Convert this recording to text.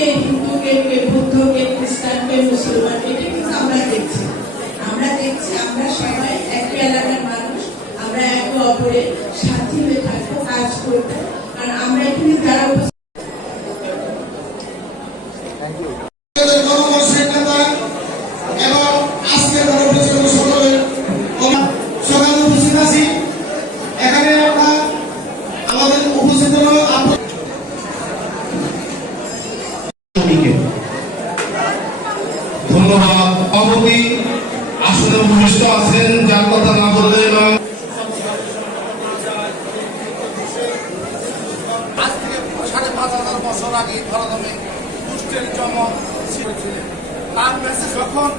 কে হিন্দু, কে কে বৌদ্ধ, কে খ্রিস্টান, কে মুসলমান এটা কিন্তু আমরা দেখছি। আমরা দেখছি, আমরা সবাই একই এলাকার মানুষ, আমরা একে অপরের সাথী হয়ে থাকব, কাজ করব। কারণ আমরা এখানে যারা ধন্যবাদ। সভাপতি আসলে আছেন, যার কথা না বললে থেকে সাড়ে পাঁচ হাজার বছর আগে ভারতমে দুষ্টের জন্ম ছিলেন তার মেসেজ যখন